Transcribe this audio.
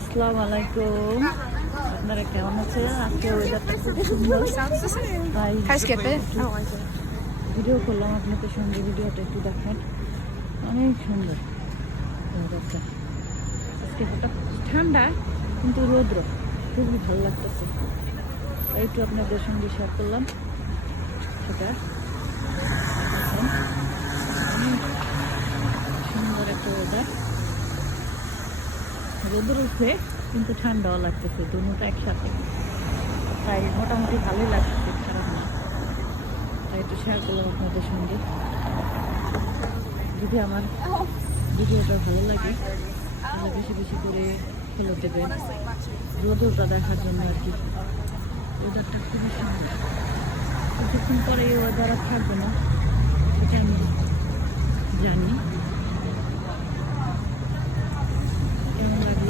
আসসালামু আলাইকুম, আপনারা কেমন আছেন? আজকে ওয়েদারটা খুব সুন্দর, তাই ভিডিও করলাম আপনাদের সঙ্গে। ভিডিওটা একটু দেখেন, অনেক সুন্দর ওয়েদারটা। আজকে হঠাৎ ঠান্ডা কিন্তু রৌদ্র, খুবই ভালো লাগতেছে, তাই একটু আপনাদের সঙ্গে শেয়ার করলাম। সেটা দেখেন, অনেক সুন্দর একটা ওয়েদার। রোদর উঠে কিন্তু ঠান্ডাও লাগতেছে, দুটোটা একসাথে, তাই মোটামুটি ভালোই লাগতেছে, খারাপ না। তাই একটু শেয়ার করলাম আপনাদের সঙ্গে। যদি আমার ভিডিওটা ভালো লাগে তাহলে বেশি বেশি করে ফলো দেবেন, রোদটা দেখার জন্য আর কি। ওয়েদারটা খুবই সুন্দর, কিছুক্ষণ পরে এই ওয়েদার আর থাকবে না, এটা আমি জানি। কেমন লাগলো?